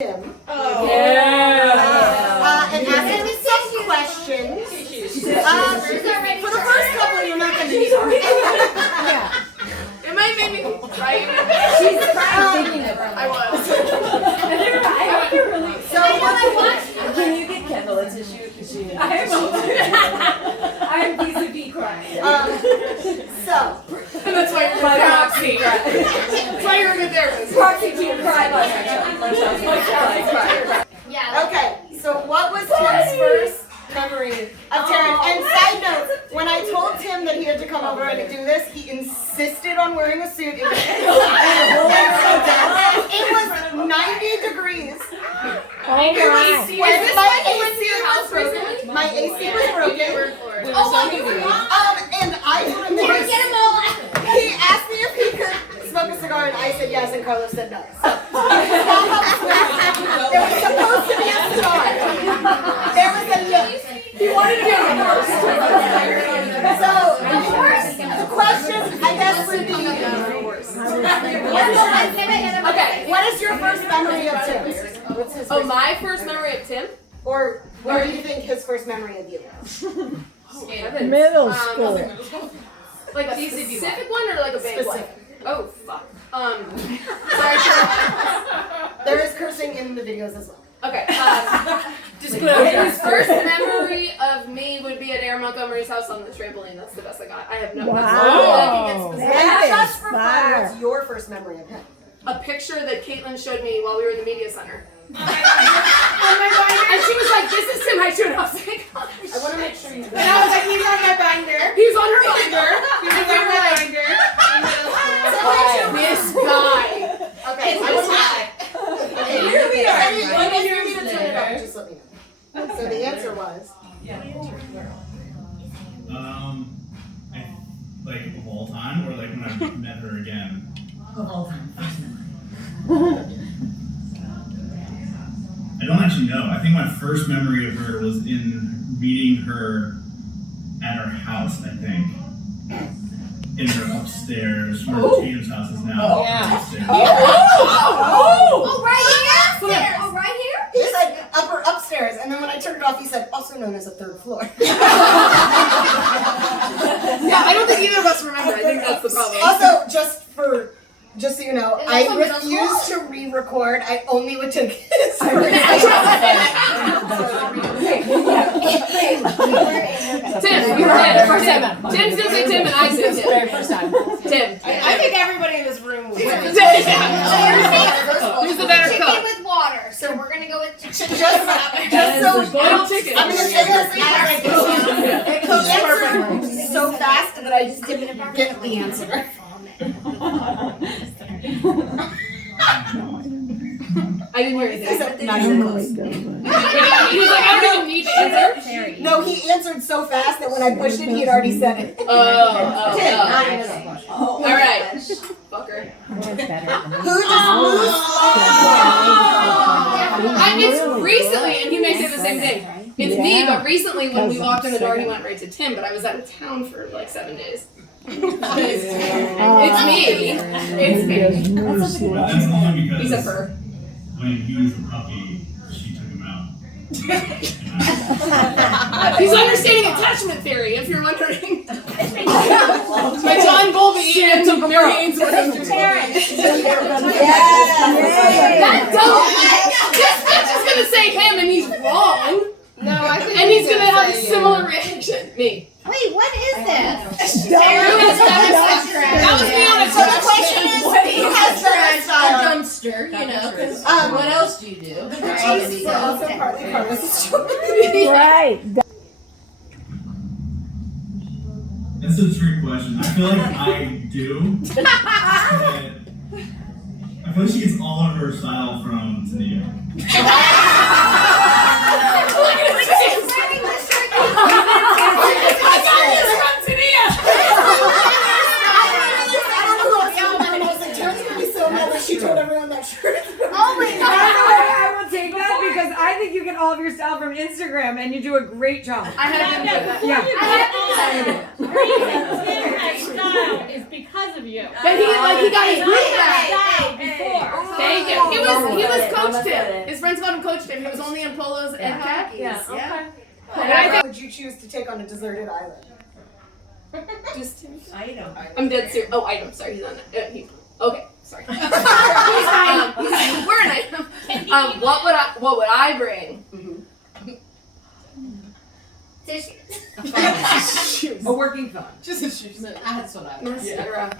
him. Oh. Yeah. And ask him some questions. For the first couple, you're not going to need Yeah. It might make me cry. She's crying thinking of it. I was. So Can you get Kendall a tissue? I'm PCP crying. So And that's why you're My a proxy. That's why you're a good therapist. Proxy to cry. okay, so what was Tim's first memory of Taryns? And side note, when I told Tim that he had to come over and do this, he insisted on wearing a suit. It was 90 degrees. My AC was broken. And I told him he asked me if he could smoke a cigar, and I said yes, and Carlos said no. So, there was supposed to be a cigar. There was a look. He wanted to be on the horse. So, the question, I guess, would be, okay, what is your first memory of Tim? What's his first My first memory of Tim? Or what do you think his first memory of you is? Middle school. Like a specific one or like a big one? Oh, fuck. Sorry. There is cursing in the videos as well. Okay. His first memory of me would be at Aaron Montgomery's house on the trampoline. That's the best I got. I have no Wow. And That just is for fun, fire. what's your first memory of him? A picture that Caitlin showed me while we were in the media center. And she was like, "This is Tim." I showed her. I was like, I want to make sure you do. and I was like, "He's on my binder. He's on her binder. He's on my binder." This guy. Okay, I want to Here we are. When you need to turn it up, just let me know. So the answer was. Like of all time, or like when I met her again? Of all time. I don't actually know. I think my first memory of her was in meeting her at her house, I think. In her upstairs, where Taryns' house is now. Oh, yeah. Upstairs. Right here? He said upstairs, and then when I turned it off, he said, also known as a third floor. Yeah, I don't think either of us remember. I think that's the problem. Also, just so you know, I refuse to re-record. I only would take his Tim's gonna say Tim, and I say Tim. Very first time. Tim. I think everybody in this room was Who's the better Chicken cook? with water, so we're gonna go with chicken. just so Boiled chicken. I'm gonna say this. It answered so fast that I just didn't get the answer. I didn't hear anything. Not even close. He was like, I don't even need the answer. No, he answered so fast that when I pushed it, he had already said it. All right. Fucker. Who just It's recently, and he may say the same thing. It's me, but recently when we walked in the door, he went right to Tim, but I was out of town for like 7 days. It's me. It's me. But that's only because He's a fur. when he was a puppy, she took him out. He's understanding attachment theory, if you're wondering. My John Bowlby and Mary Ainsworth. Yes. This bitch is gonna say him and he's wrong. No, I think And he's gonna have a similar reaction. Me. Wait, what is this? That was me on a So the question is, who has better style? Dumpster, you know, 'cause what else do you do? We're also partly Carlos' story. Right. That's a trick question. I feel like I do. But I feel like she gets all of her style from Tania. She told everyone that shirt. Oh my god! I will take that because I think you get all of your style from Instagram and you do a great job. I had him do that. Yeah. I have smile is because of you. But he got his group back. Before. Thank you. He was Coach Tim. His friends called him Coach Tim. He was only in polos and khakis. Yeah. Okay. And I thought, would you choose to take on a deserted island? Just Tim. Item. I'm dead serious. Oh, item. Sorry, he's on that. Okay, sorry. We're an item. What would I bring? Tissues. A working phone. Just a shoes. That's what I was. Mascara.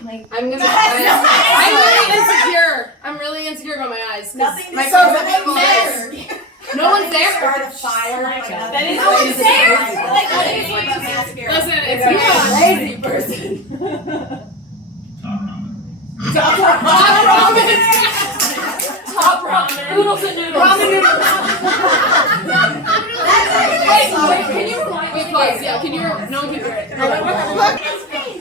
I'm really insecure about my eyes. Nothing My to friends say. have there. No one's there. Start a fire. Like That is no one's there. Listen, it's Lazy person. Top ramen. Top ramen. Top ramen. Noodles and noodles. Ramen noodles. Wait, can you pause? Yeah, can you? No one can hear it.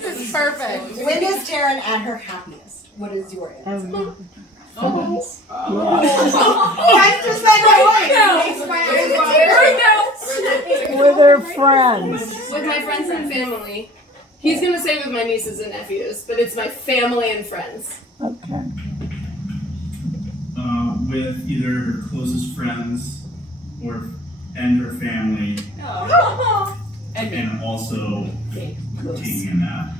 This is perfect. When is Taryn at her happiest? What is your answer? With her friends. With my friends and family. He's gonna say with my nieces and nephews, but it's my family and friends. Okay. With either her closest friends and her family, and also taking a nap.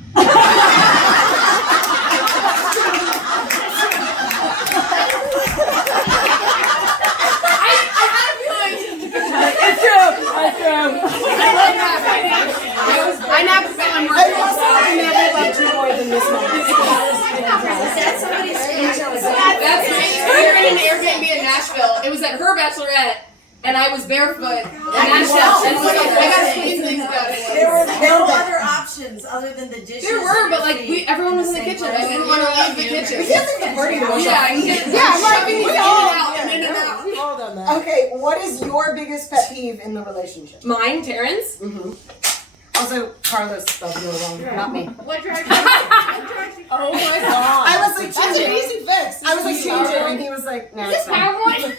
I napped while I'm I working. also never loved you more than this moment. That's somebody's screenshot. That's right. We were in an Airbnb in Nashville. It was at her bachelorette, and I was barefoot in Nashville. And so I got squeeze things about it. There were no other options other than the dishes. There were, but like everyone was in the kitchen. I didn't want to leave the kitchen. We can't leave the party to watch Yeah, I'm shoving these in and out, in and out. Okay, what is your biggest pet peeve in the relationship? Mine, Taryns. Also, Carlos spelled you wrong, not me. What drives Oh my god. I was like, change it. Easy fix. I was like, change it, and he was like, no, it's fine. PowerPoint?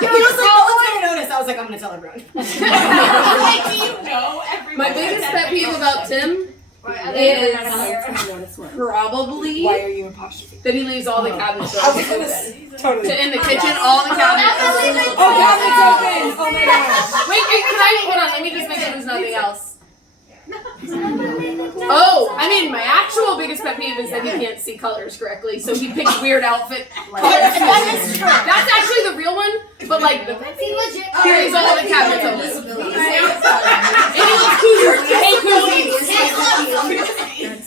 He was like, no one's gonna notice. I was like, I'm gonna tell everyone. like, do you know everyone? My biggest pet peeve about Tim is probably Why are you apostrophe? that he leaves all the cabinets I was open. gonna totally. In the kitchen, all the cabinets open. Oh, cabinet's open. Oh my gosh. Wait, can I hold on? Let me just make sure there's nothing else. Oh, I mean, my actual biggest pet peeve is that he can't see colors correctly, so he picks weird outfit. That's actually the real one, but like the See, legit. he leaves all the cabinets open. And he looks koozies. Hey, koozies.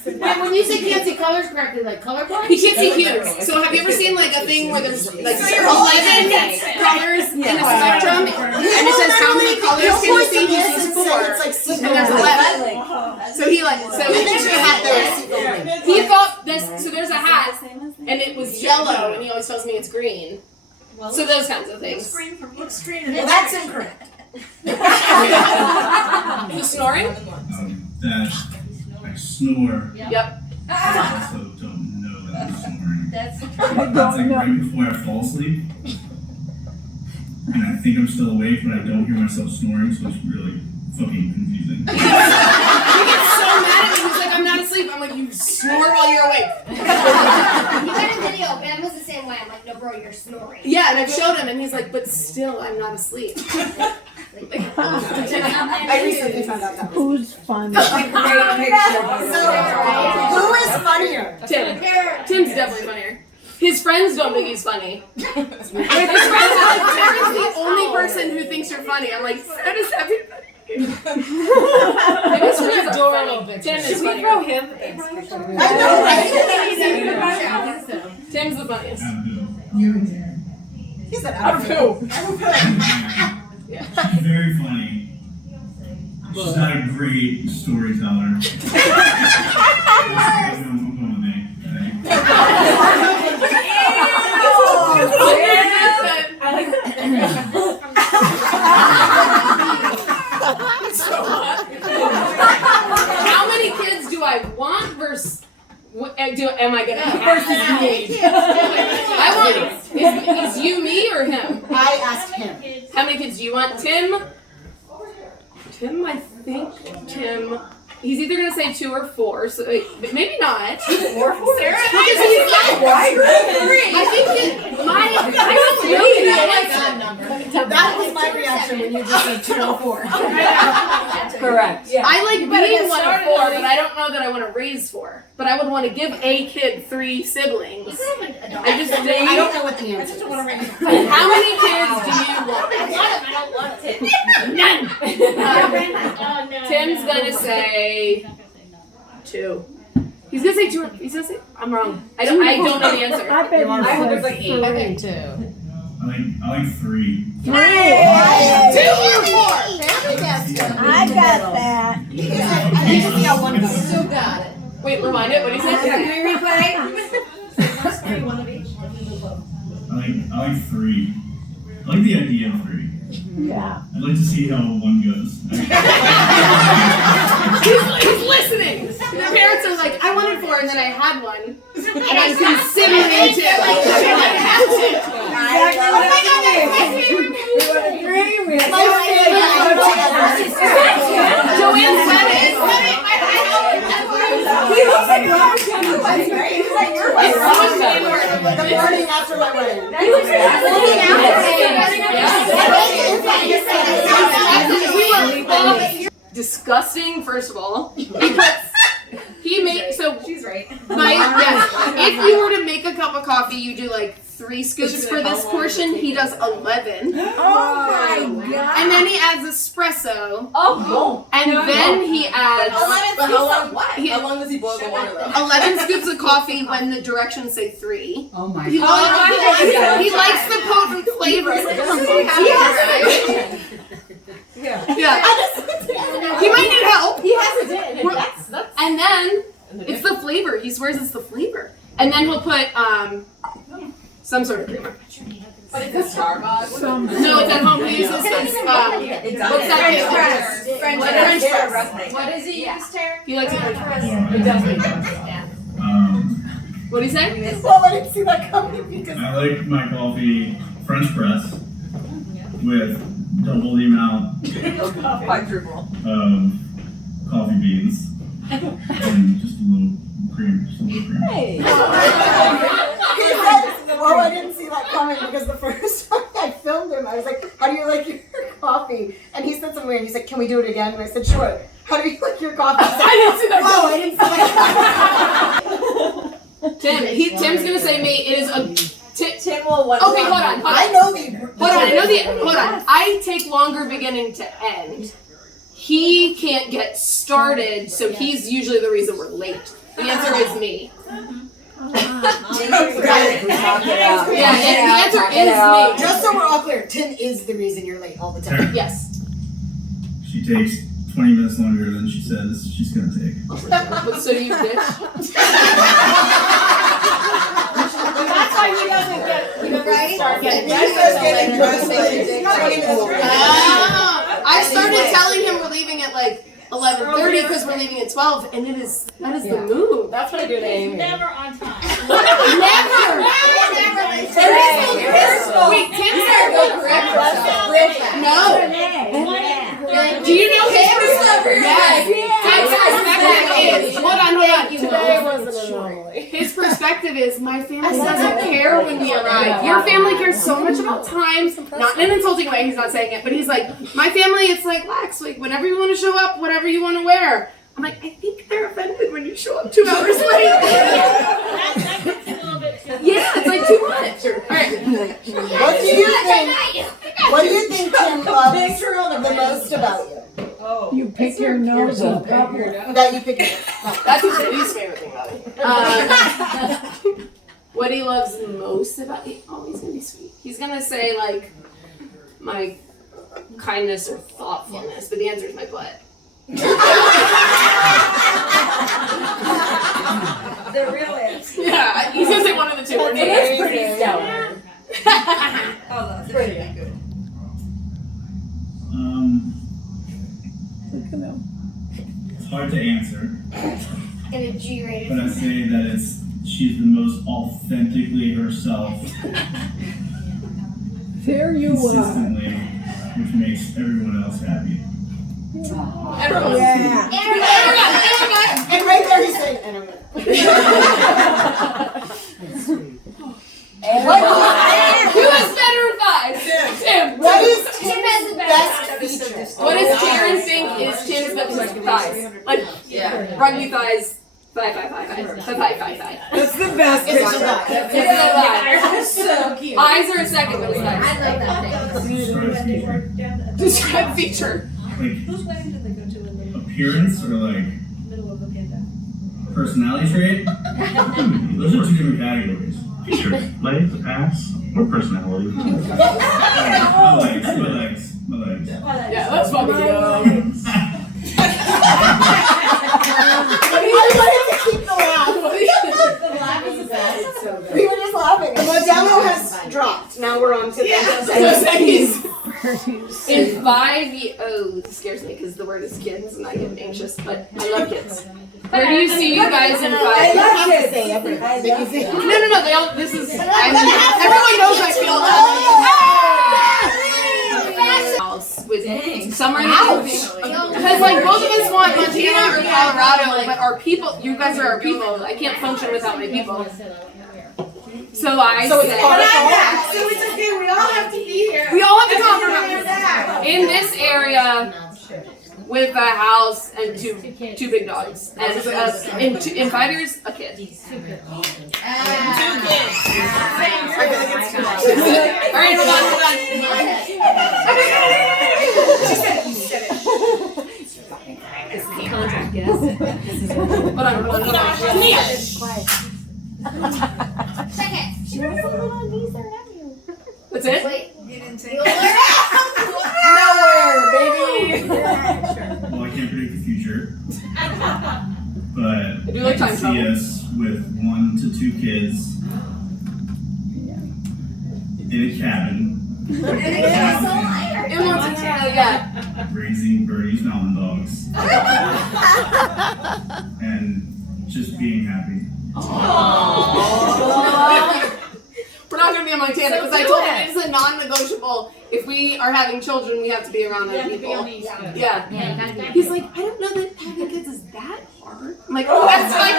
Wait, when you say can't see colors correctly, like color blocks? He can't see hues. So have you ever seen like a thing where there's like 11 colors in a spectrum, and it says how many colors can you see? He sees 4, It's like and there's 11. So he he thought this. So there's a hat, and it was yellow, and he always tells me it's green. So those kinds of things. Well, that's incorrect. The snoring? That I snore. Yep. I also don't know that I'm snoring. That's That's like right before I fall asleep. And I think I'm still awake, but I don't hear myself snoring, so it's really fucking confusing. He gets so mad at me. He's like, I'm not asleep. I'm like, you snore while you're awake. You got a video. Ben was the same way. I'm like, no, bro, you're snoring. Yeah, and I've showed him, and he's like, but still, I'm not asleep. I recently found out that. Who's funny? So, who is funnier? Tim. Tim's definitely funnier. His friends don't think he's funny. His friends are like, Taryns the only person who thinks you're funny. I'm like, so does everybody. Maybe his friends are funny. Tim is funny. I know, right? Tim's the funniest. He said, out of who? She's very funny. She's not a great storyteller. I'm going with me. How many kids do I want versus am I gonna have? Versus need? I want is you me or him? I asked him. How many kids do you want? Tim, I think Tim he's either gonna say 2 or 4. So maybe not. Or Sarah. Because he's not right. I think my That was my reaction when you just said 2 or 4. Correct. I like better being get one of started 4, early. but I don't know that I want to raise 4. But I would want to give a kid 3 siblings. I just I don't know what the answer is. How many kids do you want? I don't want it. None. Oh no. Tim's gonna say 2. He's gonna say 2. He's gonna say I'm wrong. I don't know the answer. I bet I you would've said like 3. Okay. 2. I like 3. 2 or 4. I got that. I need to see how one goes. Still got it. Wait, rewind it. What did he say? Can we replay? I like 3. I like the idea of 3. Yeah. I'd like to see how 1 goes. He's listening. The parents are like, I wanted 4, and then I had 1, and I'm considering 2. Joanne said it. The morning after my wedding. Disgusting, first of all. He made so She's right. if you were to make a cup of coffee, you do like 3 scoops for this portion. He does 11, Oh my God. and then he adds espresso, Oh. and then he adds How long does he boil the water though? 11 scoops of coffee when the directions say 3. Oh my He, God. he likes the potent flavor. Yeah. He might need help. He has it in. That's And then it's the flavor. He swears it's the flavor. And then he'll put some sort of creamer. But it's a Starbucks. No, it's at home. He uses this. What's that? French French press. press. What does he use, Tara? He likes it French press. What do you say? Well, I didn't see that coming because I like my coffee French press with double the amount Quadruple. of coffee beans and just a little cream. he said, well, I didn't see that coming because the first time I filmed him, I was like, how do you like your coffee? And he said something weird. He said, can we do it again? And I said, sure. How do you like your coffee? He said, I didn't see that. oh, I didn't see that. Tim's gonna say me is a. Tim will one. Okay, hold on. I know the. Hold on. I take longer beginning to end. He can't get started, so he's usually the reason we're late. The answer is me. Yeah, the answer is me. Just so we're all clear, Tim is the reason you're late all the time. Yes. She takes 20 minutes longer than she says she's gonna take. But so do you, bitch. That's why he doesn't start getting I started telling him we're leaving at like 11:30 because we're leaving at 12, and that is the move. That's what I do to Amy. Never on time. Never. Wait, Tim's gonna go correct herself. No. Do you know his perspective? Tim's perspective is hold on. Today wasn't a anomaly. His perspective is my family doesn't care when we arrive. Your family cares so much about time. Not in an insulting way, he's not saying it, but he's like, my family, it's like lax, like whenever you want to show up, whatever you want to wear. I'm like, I think they're offended when you show up 2 hours late. Yeah, it's like too much. Alright. What do you think Tim loves the most about you? You pick your nose up. That you pick it. That's his least favorite thing about me. What he loves most about me? Oh, he's gonna be sweet. He's gonna say like my kindness or thoughtfulness, but the answer is my butt. The real answer. Yeah, he's gonna say one of the two. It is pretty stellar. Oh, that's pretty good. It's hard to answer, In a G-rated. but I say that she's the most authentically herself There you are. consistently, which makes everyone else happy. Everyone. Yeah. And right there he's saying, and I'm Who has better thighs? Tim. What is Tim has Tim's the best best. feature? What does Taryns think is Tim's best thighs? Like, rugby thighs. Thigh. That's the best It's picture. a lot. It's a lie. So cute. Eyes are a second, but I thighs. love that thing. Describe feature. Describe feature. Like appearance or like personality trait? Those are two different categories. Feature, legs, ass, or personality. My legs. Yeah, let's fucking go. I wanted to keep the laugh. The laugh is the best. We were just laughing. The demo has dropped. Now we're on to the In 5 years, oh, this scares me because the word is kids and I get anxious, but I love kids. Where do you see you guys in 5 I years? love kids. No, they all, this is, everyone knows I feel house with summer in the because like both of us want Montana or Colorado, but our people, you guys are our people. I can't function without my people. So I So it's say, part of So it's okay, we all have to be here. we all have to compromise in this area with a house and two big dogs and in 5 years a kid. All right, hold on. Contract, yes. Hold on. Second. That's it? Wait. nowhere, baby. Well, I can't predict the future, but I do like I time can see travel. us with 1 to 2 kids in a cabin. In Montana, yeah. Raising Bernie's mountain dogs and just being happy. We're not gonna be in Montana because I told him it's a non-negotiable. If we are having children, we have to be around other people. Yeah. He's like, I don't know that having kids is that hard. I'm like, oh, that's like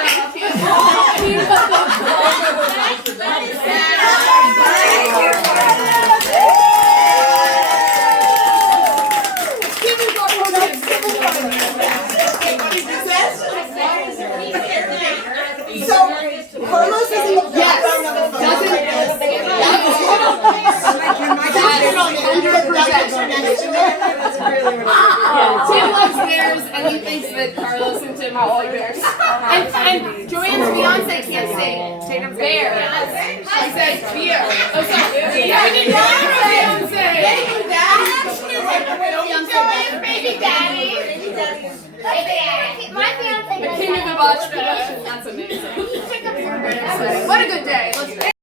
So Carlos is in the background of the Tim loves bears and he thinks that Carlos and Tim are like bears. And Joanne's fiance can't say take a bear. She says beer. Oh, sorry. Baby daddy. My fiance. The king of the botch production. That's amazing. What a good day. Let's go.